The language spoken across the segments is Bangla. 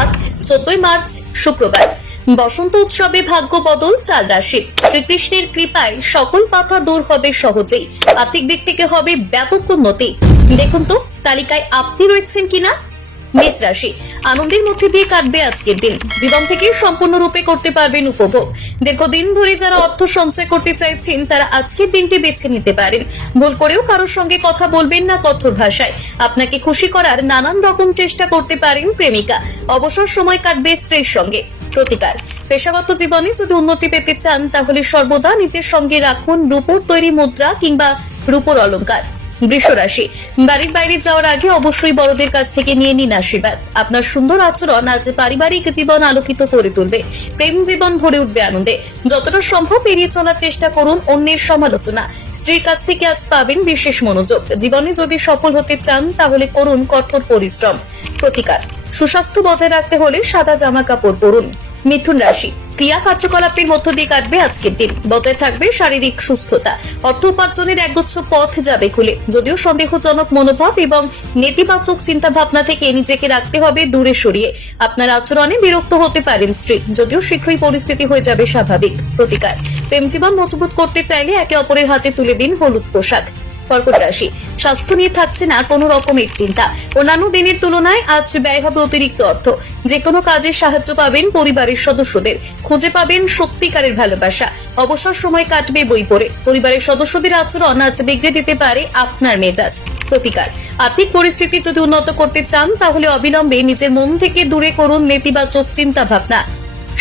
আজ 14 মার্চ শুক্রবার। বসন্ত উৎসবে ভাগ্য বদল 4 রাশির। শ্রীকৃষ্ণের কৃপায় সকল বাধা দূর হবে সহজেই। আর্থিক দিক থেকে হবে ব্যাপক উন্নতি। দেখুন তো তালিকায় আপনি রয়েছেন কিনা। মেষ রাশি, আনন্দের মধ্যে দিয়ে কাটবে আজকের দিন। জীবন থেকে সম্পূর্ণরূপে করতে পারবেন উপভোগ। দীর্ঘদিন ধরে যারা অর্থ সঞ্চয় করতে চাইছেন তারা আজকের দিনটি বেছে নিতে পারেন। ভুল করেও কারোর সঙ্গে কথা বলবেন না কঠোর ভাষায়। আপনাকে খুশি করার নানান রকম চেষ্টা করতে পারেন প্রেমিকা। অবসর সময় কাটবে স্ত্রীর সঙ্গে। প্রতিকার, পেশাগত জীবনে যদি উন্নতি পেতে চান তাহলে সর্বদা নিজের সঙ্গে রাখুন রূপোর তৈরি মুদ্রা কিংবা রূপোর অলংকার। বৃষ রাশি, বাড়ির বাইরে যাওয়ার আগে অবশ্যই বড়দের কাছ থেকে নিয়ে নিন আশীর্বাদ। আপনার সুন্দর আচরণ আজ পারিবারিক জীবন আলোকিত করে তুলবে। প্রেম জীবন ভরে উঠবে আনন্দে। যতটা সম্ভব এড়িয়ে চলার চেষ্টা করুন অন্যের সমালোচনা। স্ত্রীর কাছ থেকে আজ পাবেন বিশেষ মনোযোগ। জীবনে যদি সফল হতে চান তাহলে করুন কঠোর পরিশ্রম। প্রতিকার, সুস্বাস্থ্য বজায় রাখতে হলে সাদা জামা কাপড় পরুন। মিথুন রাশি, ক্রিয়া কার্যকলাপের মধ্য দিয়ে কাটবে আজকের দিন। বজায় থাকবে শারীরিক সুস্থতা। অর্থ উপার্জনের একগুচ্ছ পথ যাবে খুলে। যদিও সন্দেহজনক মনোভাব এবং নেতিবাচক চিন্তা ভাবনা থেকে নিজেকে রাখতে হবে দূরে সরিয়ে। আপনার আচরণে বিরক্ত হতে পারেন স্ত্রী, যদিও শীঘ্রই পরিস্থিতি হয়ে যাবে স্বাভাবিক। প্রতিকার, প্রেম জীবন মজবুত করতে চাইলে একে অপরের হাতে তুলে দিন হলুদ পোশাক। কর্কট রাশি, স্বাস্থ্য নিয়ে থাকছে না কোনো রকমের চিন্তা। অন্যান্য দিনের তুলনায় আজ ব্যয় হবে অতিরিক্ত অর্থ। যে কোনো কাজে সাহায্য পাবেন পরিবারের সদস্যদের। খুঁজে পাবেন সত্যিকারের ভালোবাসা। অবসর সময় কাটবে বই পড়ে। পরিবারের সদস্যদের আচরণ আজ বিগড়ে দিতে পারে আপনার মেজাজ। প্রতিকার, আর্থিক পরিস্থিতি যদি উন্নত করতে চান তাহলে অবিলম্বে নিজের মন থেকে দূরে করুন নেতিবাচক চিন্তা ভাবনা।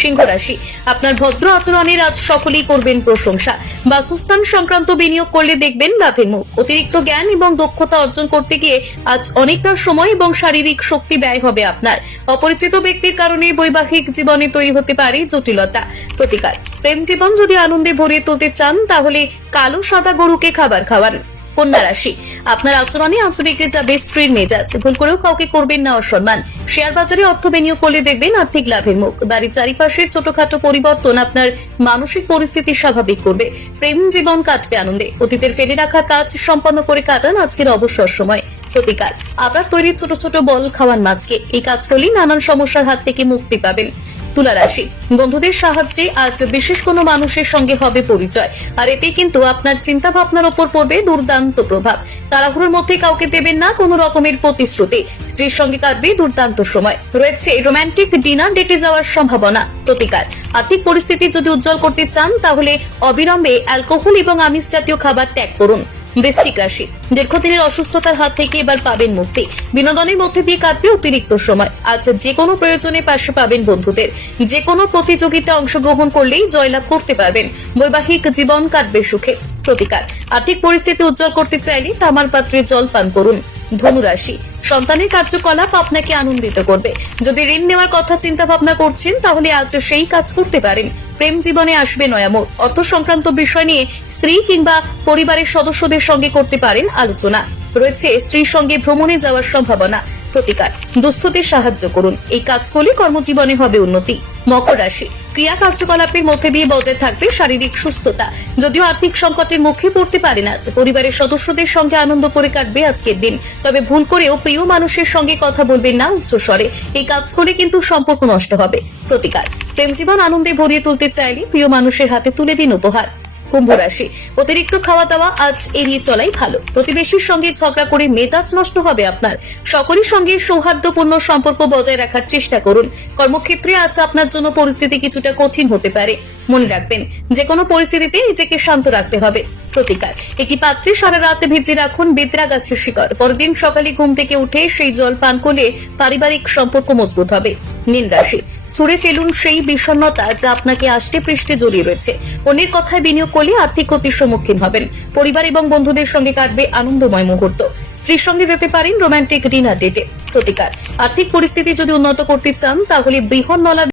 সিংহ রাশি, আপনার ভদ্র আচরণের আজ সকলেই করবেন প্রশংসা। বাসস্থান সংক্রান্ত বিনিয়োগ করলে দেখবেন লাভের মুখ। অতিরিক্ত জ্ঞান এবং দক্ষতা অর্জন করতে গিয়ে আজ অনেকটা সময় এবং শারীরিক শক্তি ব্যয় হবে আপনার। অপরিচিত ব্যক্তির কারণে বৈবাহিক জীবনে তৈরি হতে পারে জটিলতা। প্রতিকার, প্রেম জীবন যদি আনন্দে ভরিয়ে তুলতে চান তাহলে কালো সাদা গরুকে খাবার খাওয়ান। কন্যা রাশি, আপনার আচরণে আজ বিগড়ে যাবে স্ত্রীর মেজাজ। ভুল করেও কাউকে করবেন না অসম্মান। শেয়ার বাজারে অর্থ বিনিয়োগ করলে দেখবেন আর্থিক লাভের মুখ। বাড়ির চারিপাশের ছোটখাটো পরিবর্তন আপনার মানসিক পরিস্থিতি স্বাভাবিক করবে। প্রেম জীবন কাটবে আনন্দে। অতীতের ফেলে রাখা কাজ সম্পন্ন করে কাটান আজকের অবসর সময়। প্রতিকার, আবার তৈরি ছোট ছোট বল খাওয়ান মাছকে। এই কাজ করলেই নানান সমস্যার হাত থেকে মুক্তি পাবেন। তুলা রাশি, বন্ধুদের সাহায্যে আজ বিশেষ কোনো মানুষের সঙ্গে হবে পরিচয়। আর এতে কিন্তু আপনার চিন্তা ভাবনার উপর পড়বে দুর্দান্ত প্রভাব। তাড়াহুড়োর মধ্যে কাউকে দেবেন না কোনো রকমের প্রতিশ্রুতি। স্ত্রীর সঙ্গে কাটবে দুর্দান্ত সময়। রয়েছে রোমান্টিক ডিনার ডেটে যাওয়ার সম্ভাবনা। প্রতিকার, আর্থিক পরিস্থিতি যদি উজ্জ্বল করতে চান তাহলে অবিলম্বে অ্যালকোহল এবং আমিষ জাতীয় খাবার ত্যাগ করুন। বৃশ্চিক রাশি, দীর্ঘদিনের অসুস্থতার হাত থেকে এবার পাবেন মুক্তি। বিনোদনের মধ্যে দিয়ে কাটবে অতিরিক্ত সময়। আজ যে কোনো প্রয়োজনে পাশে পাবেন বন্ধুদের। যে কোনো প্রতিযোগিতায় অংশগ্রহণ করলেই জয়লাভ করতে পারবেন। বৈবাহিক জীবন কাটবে সুখে। প্রতিকার, আর্থিক পরিস্থিতি উজ্জ্বল করতে চাইলে তামার পাত্রে জল পান করুন। ধনু রাশি, সন্তানের কার্যকলাপ আপনাকে আনন্দিত করবে। যদি ঋণ নেওয়ার কথা চিন্তা ভাবনা করছেন তাহলে আজ সেই কাজ করতে পারেন। প্রেম জীবনে আসবে নয়া মোড়। অর্থ সংক্রান্ত বিষয় নিয়ে স্ত্রী কিংবা পরিবারের সদস্যদের সঙ্গে করতে পারেন আলোচনা। রয়েছে স্ত্রীর সঙ্গে ভ্রমণে যাওয়ার সম্ভাবনা। প্রতিকার, দুস্থদের সাহায্য করুন। এই কাজ করলে কর্মজীবনে হবে উন্নতি। মকর রাশি, ক্রিয়া কার্যকলাপের মধ্যে দিয়ে বজায় থাকবে শারীরিক সুস্থতা। যদিও আর্থিক সংকটের মুখে পড়তে পারেন আজ, পরিবারের সদস্যদের সঙ্গে আনন্দ করে কাটবে আজকের দিন। তবে ভুল করেও প্রিয় মানুষের সঙ্গে কথা বলবেন না উচ্চ স্বরে। এই কাজ করে কিন্তু সম্পর্ক নষ্ট হবে। প্রতিকার, প্রেম জীবন আনন্দে ভরিয়ে তুলতে চাইলে প্রিয় মানুষের হাতে তুলে দিন উপহার। কুম্ভ রাশি, অতিরিক্ত খাওয়া দাওয়া আজ এড়িয়ে চলাই ভালো। প্রতিবেশীর সঙ্গে ঝগড়া করে মেজাজ নষ্ট হবে আপনার। সকলের সঙ্গে সৌহার্দ্যপূর্ণ সম্পর্ক বজায় রাখার চেষ্টা করুন। কর্মক্ষেত্রে আজ আপনার জন্য পরিস্থিতি কিছুটা কঠিন হতে পারে। মনে রাখবেন যে কোনো পরিস্থিতিতে নিজেকে শান্ত রাখতে হবে। প্রতিকার, একটি পাত্রে সারা রাতে ভিজিয়ে রাখুন বেতরা গাছের শিকড়। পরের দিন সকালে ঘুম থেকে উঠে সেই জল পান করলে পারিবারিক সম্পর্ক মজবুত হবে। মীন রাশি, ছুড়ে ফেলুন সেই বিষণ্ণতা যা আপনাকে আষ্টে পৃষ্ঠে জড়িয়ে রয়েছে। অন্যের কথায় বিনিয়োগ করলে আর্থিক ক্ষতির সম্মুখীন হবেন। পরিবার এবং বন্ধুদের সঙ্গে কাটবে আনন্দময় মুহূর্ত। স্ত্রীর সঙ্গে যেতে পারেন রোমান্টিক ডিনার ডেটে। প্রতিকার, আর্থিক পরিস্থিতি যদি উন্নত করতে চান তাহলে বৃহন্নলা